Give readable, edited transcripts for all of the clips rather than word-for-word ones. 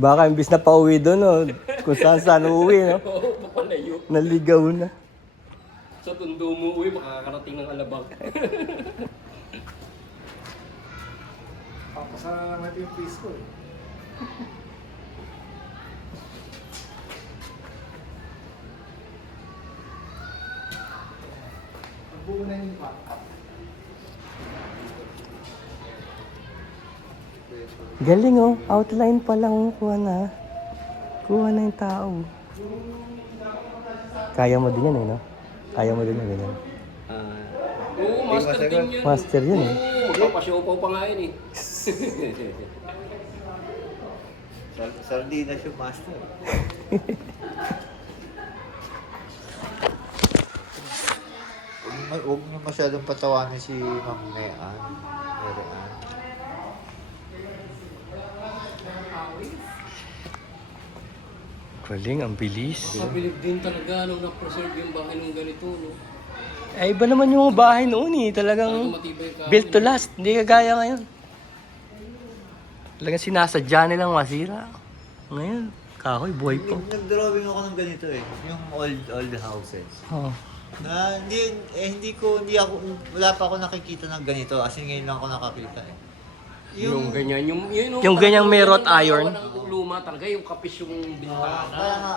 Baka imbis na pauwi doon, no? Kung saan uuwi, no? Oo, papalayo. Naligaw na. Sa tundo mo uwi, makakarating ng Alabang. Papasara lang natin yung face ko eh. Magbuo na yun pa. Galing, oh. Outline pa lang kuha na. Kuha na yung tao. Kaya mo din yan, eh, no? Kaya mo din yan, ganyan. Oo, master din yun. Master yun, eh. Oo, magpapasyopaw pa nga yun eh. Sardinas yung master. Huwag niyo masyadong patawanin si Ma'am Nean. Nean. Galing, ang bilis. Mabilib din talaga nung na-preserve yung bahay ng ganito, no? Eh, iba naman yung bahay noon, eh. Talagang Talagang matibay ka. built to last. Hindi kagaya ngayon. Talagang sinasadya nilang masira. Ngayon, kahoy, buhay po. Nag-drawing ako ng ganito eh. Yung old houses. Oh. Na wala pa ako nakikita ng ganito. As in, ngayon lang ako nakakita eh. Yung ganyan, Yung ganyang may wrought iron. Yung luma talaga, yung kapis yung bintana. Kaya nga,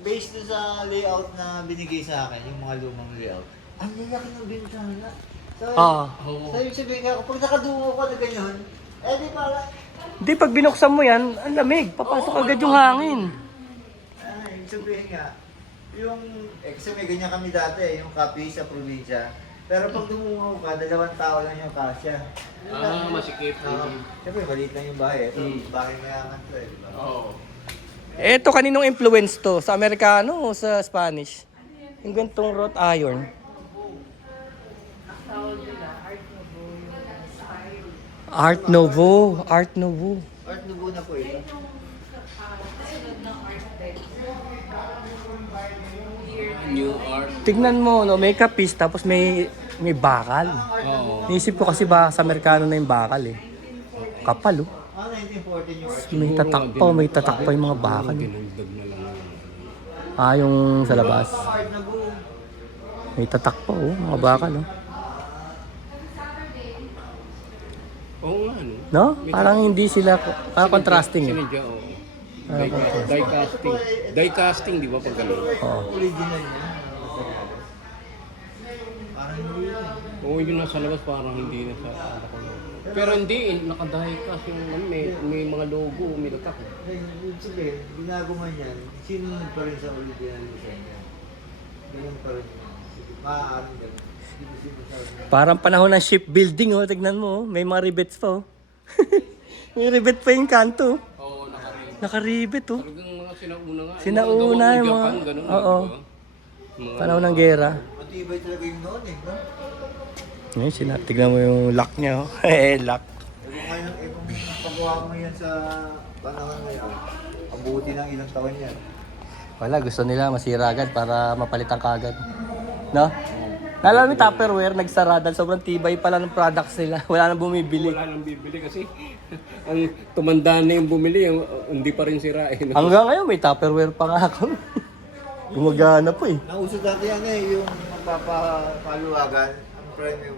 based dun sa layout na binigay sa akin, yung mga lumang layout, ang lalaki ng bintana. So, Ah. so yung sabihin nga, pag nakadungo ko na ganyan, eh di parang, Hindi, pag binuksan mo yan, ang lamig. Papasok agad yung hangin. yung sabihin nga, kasi may ganyan kami dati, yung kape sa probinsya. Pero pag dumungaw ka, 2 tao lang yung kasya. Masikip. Siyempre, maliit lang yung bahay. Ito, bahay mayaman to eh. Diba? Oo. Eto, kaninong influence to? Sa Amerikano o sa Spanish? Yung gantong wrought iron. Art Nouveau. Art Nouveau. Art Nouveau na po ito. New art. Tignan mo, no, may kapis tapos may bakal. Oo. Naisip ko kasi ba sa Amerikano na yung bakal eh. Kapal, oh. 1914 yung art. May tatak pa yung mga bakal. Eh. Dinagdag na lang. Ah, yung sa labas. Art Nouveau. May tatak pa, oh, mga bakal, oh. Oo nga, no? No? Parang hindi sila, parang contrasting eh. Sinadya, oo. Die casting. Die casting, di ba pag gano'n? Oo. Original niya. Parang hindi yun eh. Oo, yung nasa labas parang hindi na sa pero hindi, nakadahi kasi yung may mga logo, may latak. Ibig sabihin, binago man yan, sinunod pa rin sa original design niya. Ganyan pa rin yan. Maaaring ganun. Parang panahon ng shipbuilding, oh. Tignan mo, oh. May mga rivets pa, oh. May rivet pa yung kanto. Oo, nakarin. Naka-rivet, oh. Talagang mga sinauna nga. Sinauna yung mga... Japan, ganun, Oo. diba? Panahon ng gera. Matibay talaga yung noon eh, no? Ngayon, tignan mo yung lock niya, oh. Lock. Pero ngayon, kung pagawa mo yan sa panahon ngayon, ang buti ng ilang taon yan. Wala, gusto nila masira agad para mapalitan ka agad. No? Nalala mo yung Tupperware, nagsara dahil sobrang tibay pala ng products nila. Wala nang bumibili. Wala nang bibili kasi ang tumanda na yung bumili, hindi pa rin sira eh. Hanggang ngayon, may Tupperware pa nga ako. Gumagana po eh. Nauso dati yan eh, yung magpapaluwagan, ang premium